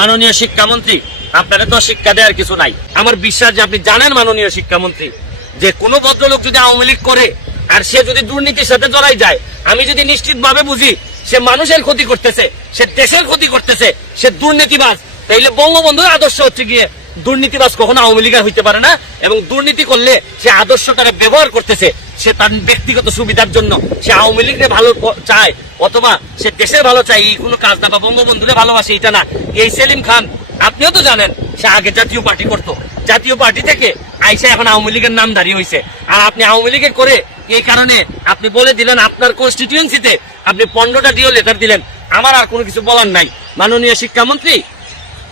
মাননীয় শিক্ষামন্ত্রী, আপনারা তো শিক্ষা দেওয়ার কিছু নাই। আমার বিশ্বাস যে আপনি জানেন মাননীয় শিক্ষামন্ত্রী, যে কোনো ভদ্রলোক যদি আওয়ামী লীগ করে আর সে যদি দুর্নীতির সাথে জড়াই যায়, আমি যদি নিশ্চিত ভাবে বুঝি সে মানুষের ক্ষতি করতেছে, সে দেশের ক্ষতি করতেছে, সে দুর্নীতিবাজ, তাইলে বঙ্গবন্ধুর আদর্শ হচ্ছে গিয়ে দুর্নীতিবাজ কখনো আওয়ামী লীগ হইতে পারে না। এবং দুর্নীতি করলে সে আদর্শটারে ব্যবহার করতেছে, সে তার ব্যক্তিগত সুবিধার জন্য সে আওয়ামী লীগের ভালো চায় অথবা সে দেশের ভালো চায়, এই কোনো কাজ না, বা বঙ্গবন্ধুরে ভালোবাসে এটা না। এই সেলিম খান আপনিও তো জানেন সে আগে জাতীয় পার্টি করতো, জাতীয় পার্টি থেকে আইসা এখন আওয়ামী লীগের নামধারী হয়েছে। আর আপনি আওয়ামী লীগে করে এই কারণে আপনি বলে দিলেন আপনার কনস্টিটিউয়েন্সিতে আপনি 15টা ডিও লেটার দিলেন। আমার আর কোনো কিছু বলার নাই। মাননীয় শিক্ষামন্ত্রী,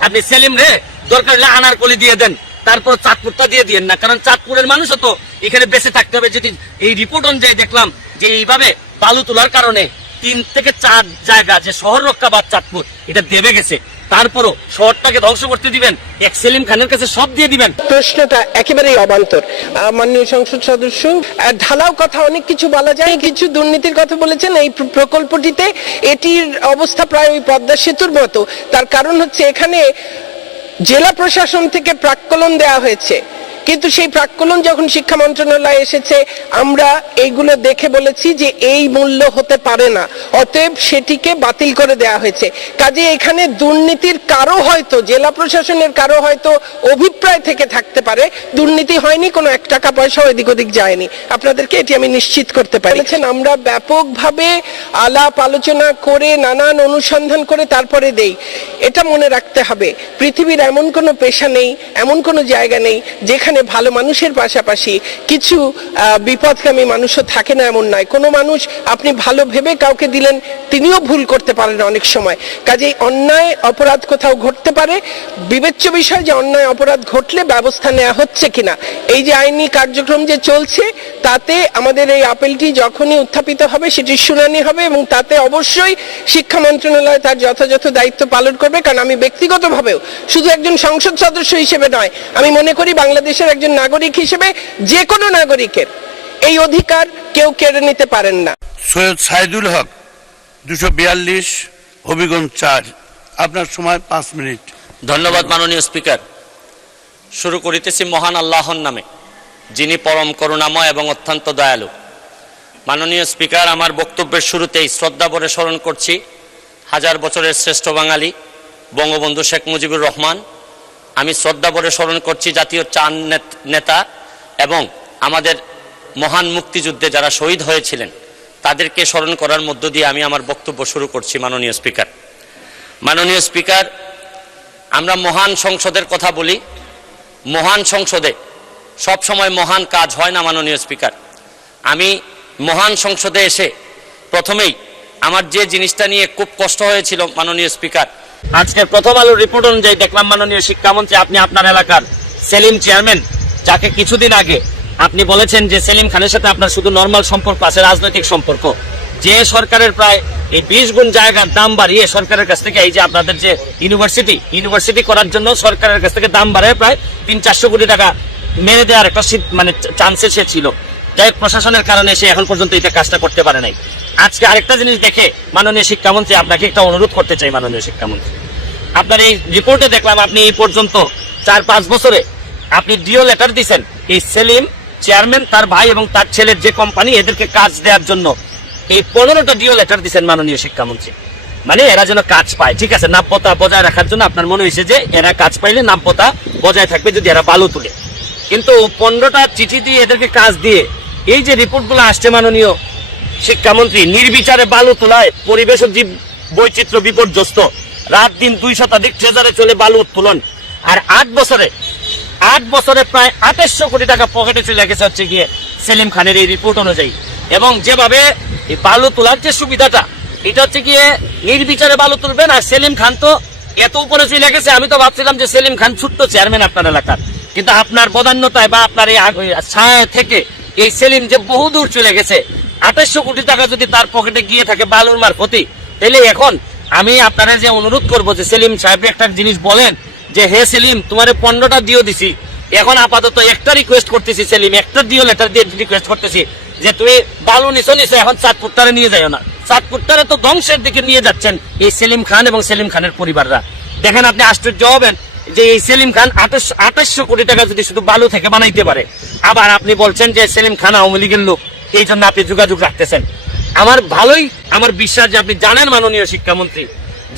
আপনি সেলিম রে দরকার হলে আনারকলি দিয়ে দেন, তারপর চাঁদপুরটা দিয়ে দিয়েন না, কারণ চাঁদপুরের মানুষও তো এখানে বেঁচে থাকতে হবে। যদি এই রিপোর্ট অনুযায়ী দেখলাম যে এইভাবে বালু তোলার কারণে 3 থেকে 4 জায়গা যে শহর রক্ষা বা চাঁদপুর এটা দেবে গেছে, তারপরও শহরটাকে ধ্বংস করতে দিবেন, এক সেলিম খানের কাছে সব দিয়ে দিবেন। প্রশ্নটা একেবারেই অবান্তর। মাননীয় সংসদ সদস্য ঢালাও কথা অনেক কিছু বলা যায়, কিছু দুর্নীতির কথা বলেছেন এই প্রকল্পটিতে। এটির অবস্থা প্রায় ওই পদ্মা সেতুর মতো। তার কারণ হচ্ছে এখানে জেলা প্রশাসন থেকে প্রাক্কলন দেওয়া হয়েছে, কিন্তু সেই প্রাক্কলন যখন শিক্ষা মন্ত্রণালয়ে এসেছে আমরা এইগুলো দেখে বলেছি যে এই মূল্য হতে পারে না, অতএব সেটিকে বাতিল করে দেওয়া হয়েছে। কাজে এখানে দুর্নীতির কারো হয়তো জেলা প্রশাসনের কারো হয়তো অভিপ্রায় থেকে থাকতে পারে, দুর্নীতি হয়নি, কোনো 1 টাকা পয়সা এদিক ওদিক যায়নি। আপনাদেরকে এটি আমি নিশ্চিত করতে পারি। আমরা ব্যাপকভাবে আলাপ আলোচনা করে নানান অনুসন্ধান করে তারপরে দেই। এটা মনে রাখতে হবে, পৃথিবীর এমন কোনো পেশা নেই, এমন কোনো জায়গা নেই যেখানে ভালো মানুষের পাশাপাশি কিছু বিপদগামী মানুষও থাকে না, এমন নয়। কোনো মানুষ আপনি ভালো ভেবে কাউকে দিলেন, তিনিও ভুল করতে পারেন অনেক সময়। কাজেই অন্যায় অপরাধ কোথাও ঘটতে পারে, বিবেচ্য বিষয় যে অন্যায় অপরাধ ঘটলে ব্যবস্থা নেওয়া হচ্ছে কিনা। এই যে আইনি কার্যক্রম যে চলছে তাতে আমাদের এই আপিলটি যখনই উত্থাপিত হবে সেটির শুনানি হবে, এবং তাতে অবশ্যই শিক্ষা মন্ত্রণালয় তার যথাযথ দায়িত্ব পালন করবে। কারণ আমি ব্যক্তিগতভাবেও শুধু একজন সংসদ সদস্য হিসেবে নয়, আমি মনে করি বাংলাদেশের একজন নাগরিক হিসেবে যে কোনো নাগরিকের এই অধিকার কেউ কেড়ে নিতে পারেন না। সৈয়দ সাইদুল হক 242 হবিগঞ্জ 4, আপনার সময় 5 মিনিট। ধন্যবাদ মাননীয় স্পিকার। শুরু করিতেছি মহান আল্লাহর নামে, যিনি পরম করুণাময় এবং অত্যন্ত দয়ালু। মাননীয় স্পিকার, আমার বক্তব্যের শুরুতেই শ্রদ্ধা ভরে স্মরণ করছি 1000 বছরের শ্রেষ্ঠ বাঙালি বঙ্গবন্ধু শেখ মুজিবুর রহমান। আমি শ্রদ্ধা ভরে স্মরণ করছি জাতীয় 4 নেতা এবং আমাদের মহান মুক্তিযুদ্ধে যারা শহীদ হয়েছিলেন তাদেরকে স্মরণ করার মধ্য দিয়ে আমি আমার বক্তব্য শুরু করছি। মাননীয় স্পিকার, মাননীয় স্পিকার, আমরা মহান সংসদের কথা বলি, মহান সংসদে সব সময় মহান কাজ হয় না। মাননীয় স্পিকার, আমি মহান সংসদে এসে প্রথমেই আমার যে জিনিসটা নিয়ে খুব কষ্ট হয়েছিল মাননীয় স্পিকার, আজকের প্রথম আলোর রিপোর্ট অনুযায়ী দেখলাম মাননীয় শিক্ষামন্ত্রী আপনি আপনার এলাকার সেলিম চেয়ারম্যান, যাকে কিছুদিন আগে আপনি বলেছেন যে সেলিম খানের সাথে আপনার শুধু নর্মাল সম্পর্ক আছে, রাজনৈতিক সম্পর্ক, যে সরকারের প্রায় এই 20 গুণ জায়গার দাম বাড়িয়ে সরকারের কাছ থেকে এই যে আপনাদের যে ইউনিভার্সিটি করার জন্য সরকারের কাছ থেকে দাম বাড়ায় প্রায় 300-400 কোটি টাকা মেরে দেওয়ার একটা মানে চান্সে সে ছিল, যাই প্রশাসনের কারণে সে এখন পর্যন্ত এটা কাজটা করতে পারে নাই। আজকে আরেকটা জিনিস দেখে মাননীয় শিক্ষামন্ত্রী আপনাকে একটা অনুরোধ করতে চাই। মাননীয় শিক্ষামন্ত্রী, আপনার এই রিপোর্টে দেখলাম আপনি এই পর্যন্ত 4-5 বছরে আপনি ডিও লেটার দিয়েছেন এই সেলিম চেয়ারম্যান, তার ভাই এবং তার ছেলের যে কোম্পানি, এদেরকে কাজ দেওয়ার জন্য এই 15টা ডিও লেটার দিয়েছেন মাননীয় শিক্ষামন্ত্রী। মানে এরা যেন কাজ পায়, ঠিক আছে, নাব্যতা বজায় রাখার জন্য আপনার মনে হয়েছে যে এরা কাজ পাইলে নাব্যতা বজায় থাকবে যদি এরা বালু তুলে। কিন্তু 15টা চিঠি দিয়ে এদেরকে কাজ দিয়ে এই যে রিপোর্টগুলো আসছে মাননীয় শিক্ষামন্ত্রী, নির্বিচারে বালু তোলায় পরিবেশ ও জীব বৈচিত্র্য বিপর্যস্ত, রাত দিন 2 শতাধিক ট্রেজারে চলে বালু উত্তোলন, আর 8 বছরে প্রায় 2800 কোটি টাকা পকেটে চলে গেছে হচ্ছে গিয়ে সেলিম খানের এই রিপোর্ট অনুযায়ী। এবং যেভাবে এই বালু তোলার যে সুবিধাটা, এটা হচ্ছে গিয়ে নির্বিচারে বালু তুলবেন, আর সেলিম খান তো এত উপরে চলে গেছে, আমি তো ভাবছিলাম যে সেলিম খান ছোট্ট চেয়ারম্যান আপনার এলাকার, কিন্তু আপনার বদান্যতায় বা আপনার এই ছায়া থেকে এই সেলিম যে বহুদূর চলে গেছে। 2800 কোটি টাকা যদি তার পকেটে গিয়ে থাকে বালুর মারফতি, তাহলে এখন আমি আপনারা যে অনুরোধ করবো যে সেলিম সাহেব একটা জিনিস বলেন যে হে সেলিম, তোমার 15টা ডিও দিছি, এখন আপাতত একটা রিকোয়েস্ট করতেছি সেলিম, একটা ডিও লেটার দিয়ে রিকোয়েস্ট করতেছি যে তুমি বালু নিছো, এখন চাঁদপুরটারে নিয়ে যাও না। চাঁদপুরটারে তো ধ্বংসের দিকে নিয়ে যাচ্ছেন এই সেলিম খান এবং সেলিম খানের পরিবাররা। দেখেন আপনি আশ্চর্য হবেন যে এই সেলিম খান 2800 কোটি টাকা যদি শুধু বালু থেকে বানাইতে পারে, আবার আপনি বলছেন যে সেলিম খান আওয়ামী লীগের লোক, এই জন্য আপনি যোগাযোগ রাখতেছেন। আমার বিশ্বাস যে আপনি জানেন মাননীয় শিক্ষামন্ত্রী,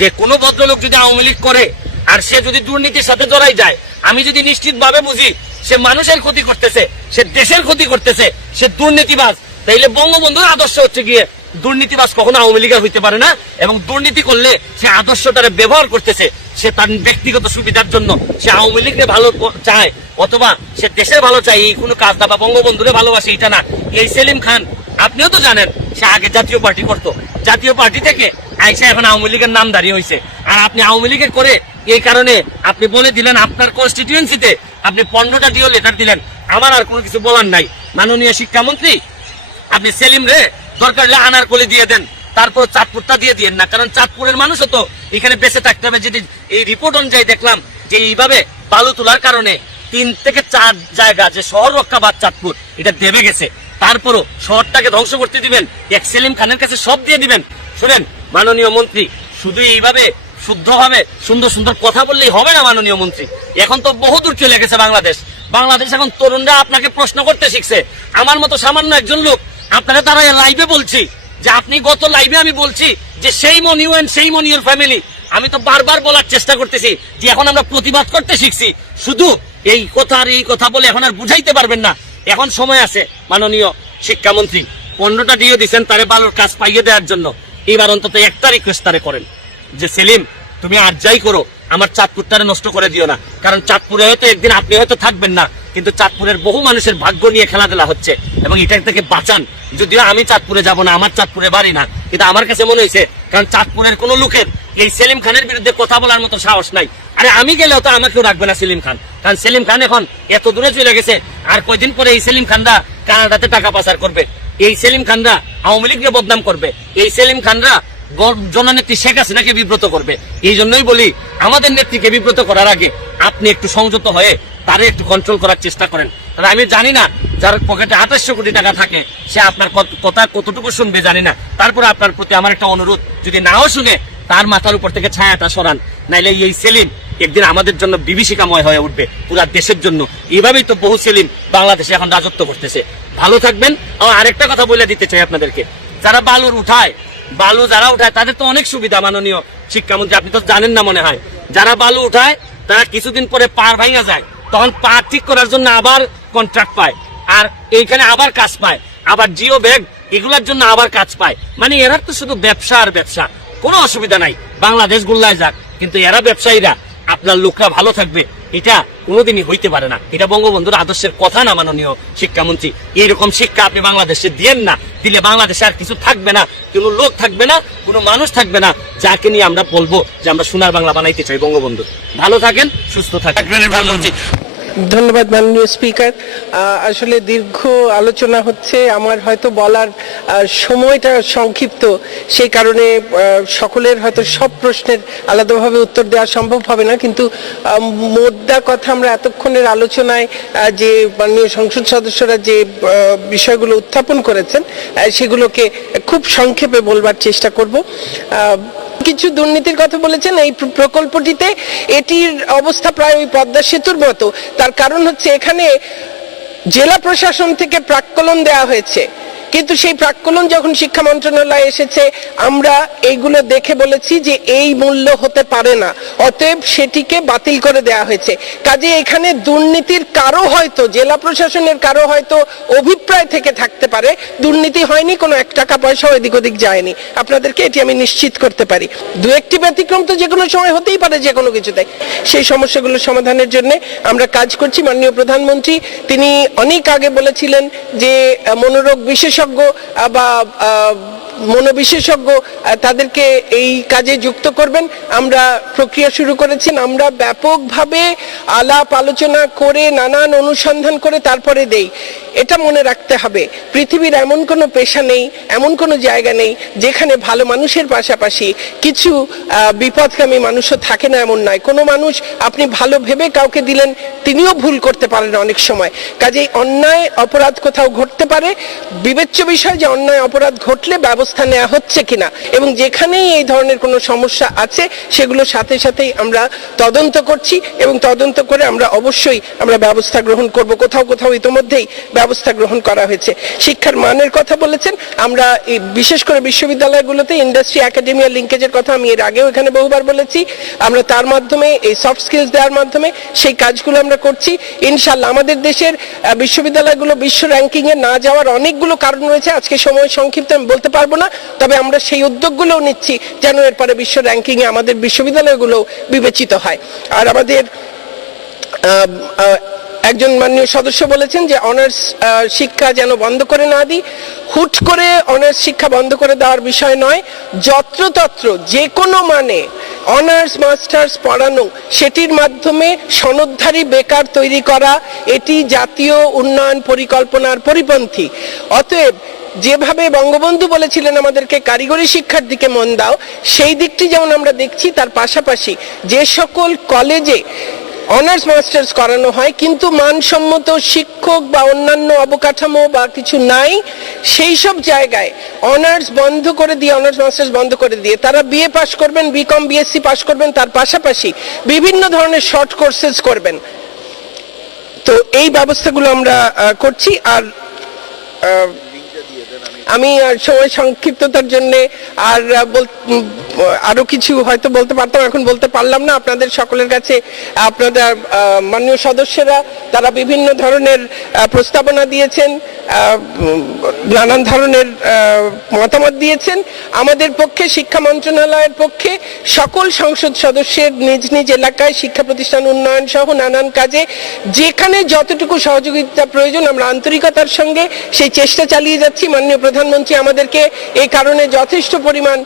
যে কোনো ভদ্রলোক যদি আওয়ামী লীগ করে আর সে যদি দুর্নীতির সাথে জড়াই যায়, আমি যদি নিশ্চিত ভাবে বুঝি সে মানুষের ক্ষতি করতেছে, সে দেশের ক্ষতি করতেছে, সে দুর্নীতিবাজ, তাইলে বঙ্গবন্ধুর আদর্শ হচ্ছে গিয়ে দুর্নীতিবাজ কখনো আওয়ামী লীগের হইতে পারে না। এবং দুর্নীতি করলে সে আদর্শটারে ব্যবহার করতেছে, সে তার ব্যক্তিগত সুবিধার জন্য সে আওয়ামী লীগকে ভালো চায় অথবা সে দেশের ভালো চায়, এই কোনো কাজ না, বা বঙ্গবন্ধুরে ভালোবাসে এটা না। এই সেলিম খান আপনিও তো জানেন সে আগে জাতীয় পার্টি করতো, জাতীয় পার্টি থেকে আইসা এখন আওয়ামী লীগের নামধারী হয়েছে। আর আপনি আওয়ামী লীগের করে এই কারণে আপনি বলে দিলেন আপনার কনস্টিটিউয়েন্সিতে আপনি 15টা ডিও লেটার দিলেন। আমার আর কোনো কিছু বলার নাই মাননীয় শিক্ষামন্ত্রী, আপনি সেলিম রে দরকার হলে আনারকলি দিয়ে দেন, তারপর চাঁদপুরটা দিয়ে দিয়েন না, কারণ চাঁদপুরের মানুষও তো এখানে বেঁচে থাকতে হবে। যদি এই রিপোর্ট অনুযায়ী দেখলাম যে এইভাবে বালু তোলার কারণে 3 থেকে 4 জায়গা যে শহর রক্ষাবাদ চাঁদপুর এটা দেবে গেছে, তারপরও শহরটাকে ধ্বংস করতে দিবেন, এক সেলিম খানের কাছে সব দিয়ে দিবেন। শুনেন মাননীয় মন্ত্রী, শুধু এইভাবে শুদ্ধভাবে সুন্দর সুন্দর কথা বললেই হবে না মাননীয় মন্ত্রী। এখন তো বহুদূর চলে গেছে বাংলাদেশ এখন তরুণরা আপনাকে প্রশ্ন করতে শিখছে। আমার মতো সামান্য একজন লোক আপনারা তারা লাইভে বলছি যে আপনি গত লাইভে আমি বলছি যে সেই মনি এন্ড সেই মনি ইওর ফ্যামিলি, আমি তো বারবার বলার চেষ্টা করতেছি যে এখন আমরা প্রতিবাদ করতে শিখছি। শুধু এই কথা আর এই কথা বলে এখন আর বুঝাইতে পারবেন না। এখন সময় আছে মাননীয় শিক্ষামন্ত্রী, 15টা ডিও দিচ্ছেন তারে বালুর কাজ পাইয়ে দেওয়ার জন্য, এইবার অন্তত একটা রিকোয়েস্ট তারে করেন যে সেলিম তুমি আর যাই করো আমার চাঁদপুরটারে নষ্ট করে দিও না, কারণ চাঁদপুরে হয়তো একদিন আপনি হয়তো থাকবেন না, কিন্তু চাঁদপুরের বহু মানুষের ভাগ্য নিয়ে খেলাধুলা হচ্ছে, এবং এটা থেকে বাঁচান। যদিও আমি চাঁদপুরে যাব না, আমার চাঁদপুরে বাড়ি না, কিন্তু আমার কাছে মনে হয়েছে কারণ চাঁদপুরের কোনো লোকের এই সেলিম খানের বিরুদ্ধে কথা বলার মতো সাহস নাই। আরে আমি গেলেও তো আমাকেও রাখবে না সেলিম খান, কারণ সেলিম খান এখন এত দূরে চলে গেছে, আর কয়দিন পরে এই সেলিম খানরা কানাডাতে টাকা পাচার করবে, এই সেলিম খানরা আওয়ামী লীগকে বদনাম করবে, এই সেলিম খানরা জননেত্রী শেখ হাসিনাকে বিব্রত করবে। এই জন্যই বলি আমাদের নেত্রীকে বিব্রত করার আগে আপনি একটু সংযত হয়ে তারে একটু কন্ট্রোল করার চেষ্টা করেন। কারণ আমি জানি না যার পকেটে 2800 কোটি টাকা থাকে সে আপনার কথা কতটুকু শুনবে জানি না। তারপরে আপনার প্রতি আমার একটা অনুরোধ, যদি নাও শুনে তার মাথার উপর থেকে ছায়াটা সরান, নাইলে এই সেলিম একদিন আমাদের জন্য বিভীষিকাময় হয়ে উঠবে পুরা দেশের জন্য। এইভাবেই তো বহু সেলিম বাংলাদেশে এখন রাজত্ব করতেছে। ভালো থাকবেন। আরেকটা কথা বলে দিতে চাই আপনাদেরকে, যারা বালু যারা উঠায় তাদের তো অনেক সুবিধা মাননীয় শিক্ষামন্ত্রী, আপনি তো জানেন না মনে হয়। যারা বালু উঠায় তারা কিছুদিন পরে পার ভাঙা যায়, তখন পা ঠিক করার জন্য আবার কন্ট্রাক্ট পায়, আর এইখানে আবার কাজ পায়, আবার জিও ব্যাগ এগুলোর জন্য আবার কাজ পায়। মানে এরা তো শুধু ব্যবসা আর ব্যবসা, কোনো অসুবিধা নাই, বাংলাদেশ গুল্লায় যাক, কিন্তু এরা ব্যবসায়ীরা আপনার লোকরা ভালো থাকবে এটা কোনোদিনই হইতে পারে না। এটা বঙ্গবন্ধুর আদর্শের কথা না মাননীয় শিক্ষামন্ত্রী। এইরকম শিক্ষা আপনি বাংলাদেশে দিয়েন না, দিলে বাংলাদেশে আর কিছু থাকবে না, কোনো লোক থাকবে না, কোনো মানুষ থাকবে না যাকে নিয়ে আমরা বলবো যে আমরা সোনার বাংলা বানাইতে চাই বঙ্গবন্ধু। ভালো থাকেন, সুস্থ থাকেন। ধন্যবাদ মাননীয় স্পিকার। আসলে দীর্ঘ আলোচনা হচ্ছে, আমার হয়তো বলার সময়টা সংক্ষিপ্ত, সেই কারণে সকলের হয়তো সব প্রশ্নের আলাদাভাবে উত্তর দেওয়া সম্ভব হবে না, কিন্তু মোদ্দা কথা আমরা এতক্ষণের আলোচনায় যে মাননীয় সংসদ সদস্যরা যে বিষয়গুলো উত্থাপন করেছেন সেগুলোকে খুব সংক্ষেপে বলবার চেষ্টা করব। কিছু দুর্নীতির কথা বলেছেন এই প্রকল্পটিতে, এটির অবস্থা প্রায় ওই পদ্মা সেতুর মতো। তার কারণ হচ্ছে এখানে জেলা প্রশাসন থেকে প্রাক্কলন দেওয়া হয়েছে, কিন্তু সেই প্রাক্কলন যখন শিক্ষা মন্ত্রণালয়ে এসেছে আমরা এইগুলো দেখে বলেছি যে এই মূল্য হতে পারে না, অতএব সেটিকে বাতিল করে দেওয়া হয়েছে। কাজে এখানে দুর্নীতির কারো হয়তো জেলা প্রশাসনের কারো হয়তো অভিপ্রায় থেকে থাকতে পারে, দুর্নীতি হয়নি, কোনো 1 টাকা পয়সা এদিক ওদিক যায়নি, আপনাদেরকে এটি আমি নিশ্চিত করতে পারি। 2-1টি ব্যতিক্রম তো যে কোনো সময় হতেই পারে যে কোনো কিছুতে। সেই সমস্যাগুলো সমাধানের জন্য আমরা কাজ করছি। মাননীয় প্রধানমন্ত্রী তিনি অনেক আগে বলেছিলেন যে মনোরোগ বিশেষজ্ঞ বা মনোবিশেষজ্ঞ তাদেরকে এই কাজে যুক্ত করবেন। আমরা প্রক্রিয়া শুরু করেছেন, আমরা ব্যাপকভাবে আলাপ আলোচনা করে নানান অনুসন্ধান করে তারপরে দেই। এটা মনে রাখতে হবে, পৃথিবীর এমন কোনো পেশা নেই, এমন কোনো জায়গা নেই যেখানে ভালো মানুষের পাশাপাশি কিছু বিপদগামী মানুষও থাকে না, এমন নয়। কোনো মানুষ আপনি ভালো ভেবে কাউকে দিলেন, তিনিও ভুল করতে পারেন অনেক সময়। কাজেই অন্যায় অপরাধ কোথাও ঘটতে পারে, বিবেচ্য বিষয় যে অন্যায় অপরাধ ঘটলে ব্যবস্থা নেওয়া হচ্ছে কিনা, এবং যেখানেই এই ধরনের কোনো সমস্যা আছে সেগুলো সাথে সাথেই আমরা তদন্ত করছি, এবং তদন্ত করে আমরা অবশ্যই ব্যবস্থা গ্রহণ করব। কোথাও কোথাও ইতোমধ্যেই ব্যবস্থা গ্রহণ করা হয়েছে। শিক্ষার মানের কথা বলেছেন, আমরা বিশেষ করে বিশ্ববিদ্যালয়গুলোতে ইন্ডাস্ট্রি একাডেমিয়া লিঙ্কেজের কথা আমি এর আগেও এখানে বহুবার বলেছি। আমরা তার মাধ্যমে এই সফট স্কিলস দেওয়ার মাধ্যমে সেই কাজগুলো আমরা করছি। ইনশাআল্লাহ আমাদের দেশের বিশ্ববিদ্যালয়গুলো বিশ্ব র্যাঙ্কিং এ না যাওয়ার অনেকগুলো কারণ রয়েছে, আজকে সময় সংক্ষিপ্ত আমি বলতে পারবো না, তবে আমরা সেই উদ্যোগগুলোও নিচ্ছি যেন এরপরে বিশ্ব র্যাঙ্কিং এ আমাদের বিশ্ববিদ্যালয়গুলো বিবেচিত হয়। আর আমাদের একজন মাননীয় সদস্য বলেছেন যে অনার্স শিক্ষা যেন বন্ধ করে না দিই। হুট করে অনার্স শিক্ষা বন্ধ করে দেওয়ার বিষয় নয়, যত্রতত্র যে কোনো মানে অনার্স মাস্টার্স পড়ানো, সেটির মাধ্যমে সনদধারী বেকার তৈরি করা, এটি জাতীয় উন্নয়ন পরিকল্পনার পরিপন্থী। অতএব যেভাবে বঙ্গবন্ধু বলেছিলেন আমাদেরকে কারিগরি শিক্ষার দিকে মন দাও, সেই দিকটি যেমন আমরা দেখছি, তার পাশাপাশি যে সকল কলেজে অনার্স মাস্টার্স করানো হয় কিন্তু মানসম্মত শিক্ষক বা অন্যান্য অবকাঠামো বা কিছু নাই, সেই সব জায়গায় অনার্স বন্ধ করে দিয়ে, অনার্স মাস্টার্স বন্ধ করে দিয়ে তারা বিএ পাস করবেন, বিকম বিএসসি পাস করবেন, তার পাশাপাশি বিভিন্ন ধরনের শর্ট কোর্সেস করবেন। তো এই ব্যবস্থাগুলো আমরা করছি। আর আমি সময় সংক্ষিপ্ততার জন্য আরো কিছু হয়তো বলতে পারতাম, এখন বলতে পারলাম না। আপনাদের সকলের কাছে আপনাদের মাননীয় সদস্যরা তারা বিভিন্ন ধরনের প্রস্তাবনা দিয়েছেন, নানান ধরনের মতামত দিয়েছেন। আমাদের পক্ষে, শিক্ষা মন্ত্রণালয়ের পক্ষে সকল সংসদ সদস্যের নিজ নিজ এলাকায় শিক্ষা প্রতিষ্ঠান উন্নয়ন সহ নানান কাজে যেখানে যতটুকু সহযোগিতা প্রয়োজন আমরা আন্তরিকতার সঙ্গে সেই চেষ্টা চালিয়ে যাচ্ছি। মাননীয় প্রধানমন্ত্রী আমাদেরকে এই কারণে যথেষ্ট পরিমাণ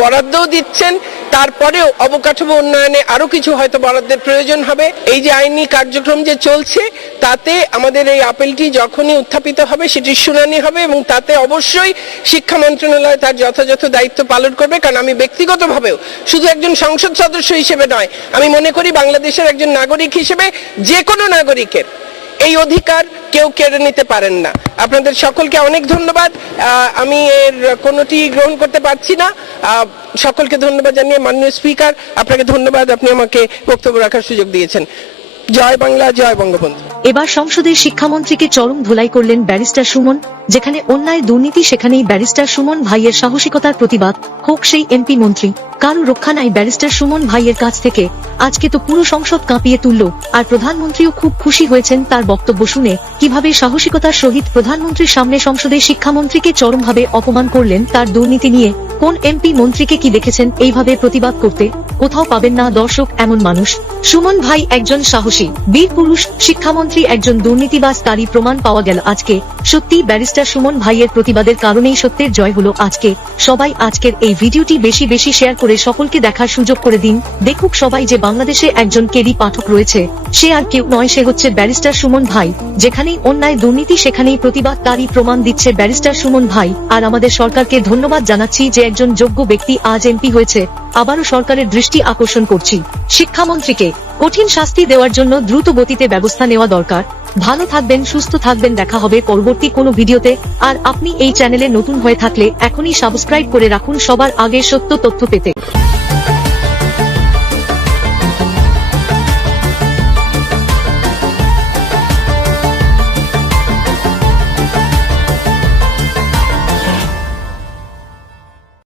বরাদ্দও দিচ্ছেন। তারপরেও অবকাঠামো উন্নয়নে আরো কিছু হয়তো বরাদ্দের প্রয়োজন হবে। এই যে আইনি কার্যক্রম যে চলছে, তাতে আমাদের এই আপিলটি যখনই উত্থাপিত হবে সেটির শুনানি হবে, এবং তাতে অবশ্যই শিক্ষা মন্ত্রণালয় তার যথাযথ দায়িত্ব পালন করবে। কারণ আমি ব্যক্তিগতভাবেও শুধু একজন সংসদ সদস্য হিসেবে নয়, আমি মনে করি বাংলাদেশের একজন নাগরিক হিসেবে যে কোনো নাগরিকের এই অধিকার কেউ কেড়ে নিতে পারেন না। আপনাদের সকলকে অনেক ধন্যবাদ। আমি এর কোনোটি গ্রহণ করতে পারছি না। সকলকে ধন্যবাদ জানিয়ে মাননীয় স্পিকার, আপনাকে ধন্যবাদ, আপনি আমাকে বক্তব্য রাখার সুযোগ দিয়েছেন। জয় বাংলা, জয় বঙ্গবন্ধু। এবার সংসদে শিক্ষামন্ত্রীকে চরম ধুলাই করলেন ব্যারিস্টার সুমন। যেখানে অন্যায় দুর্নীতি সেখানেই ব্যারিস্টার সুমন ভাইয়ের সাহসিকতার প্রতিবাদ, হোক সেই এমপি মন্ত্রী, কারো রক্ষা নাই ব্যারিস্টার সুমন ভাইয়ের কাছ থেকে। আজকে তো পুরো সংসদ কাঁপিয়ে তুলল, আর প্রধানমন্ত্রীও খুব খুশি হয়েছেন তার বক্তব্য শুনে। কিভাবে সাহসিকতার সহিত প্রধানমন্ত্রীর সামনে সংসদে শিক্ষামন্ত্রীকে চরমভাবে অপমান করলেন তার দুর্নীতি নিয়ে। কোন এমপি মন্ত্রীকে কি দেখেছেন এইভাবে প্রতিবাদ করতে? কোথাও পাবেন না দর্শক এমন মানুষ। সুমন ভাই একজন সাহসী বীর পুরুষ, শিক্ষামন্ত্রী একজন দুর্নীতিবাজ, তারই প্রমাণ পাওয়া গেল আজকে। সত্যি ব্যারিস্টার সুমন ভাইয়ের প্রতিবাদের কারণেই সত্যের জয় হলো আজকে। সবাই আজকের এই ভিডিওটি বেশি বেশি শেয়ার করে সকলকে দেখার সুযোগ করে দিন। দেখুক সবাই যে বাংলাদেশে একজন কেডি পাঠক রয়েছে, সে আর কেউ নয়, সে হচ্ছে ব্যারিস্টার সুমন ভাই। যেখানেই অন্যায় দুর্নীতি সেখানেই প্রতিবাদ, তারই প্রমাণ দিচ্ছে ব্যারিস্টার সুমন ভাই। আর আমাদের সরকারকে ধন্যবাদ জানাচ্ছি যে একজন যোগ্য ব্যক্তি আজ এমপি হয়েছে। আবারও সরকারের দৃষ্টি আকর্ষণ করছি, শিক্ষামন্ত্রীকে কঠিন শাস্তি দেওয়ার জন্য দ্রুত গতিতে ব্যবস্থা নেওয়া দরকার। ভালো থাকবেন, সুস্থ থাকবেন, দেখা হবে পরবর্তী কোনো ভিডিওতে। আর আপনি এই চ্যানেলে নতুন হয়ে থাকলে এখনই সাবস্ক্রাইব করে রাখুন সবার আগে সত্য তথ্য পেতে।